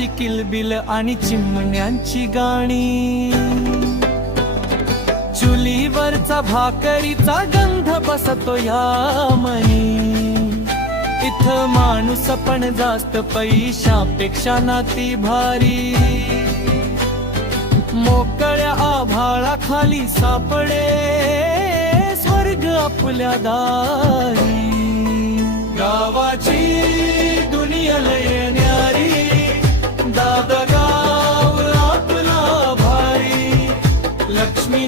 पावलांची किलबिल आणि चिमण्यांची गाणी, चुलीवरचा भाकरीचा गंध बसतो या मनी. इथं माणूस पण जास्त पैशापेक्षा नाती भारी, मोकळ्या आभाळाखाली सापडे स्वर्ग आपल्या दारी. गावाची दुनिया लय न्यारी, दादा गाव आपला भारी. लक्ष्मी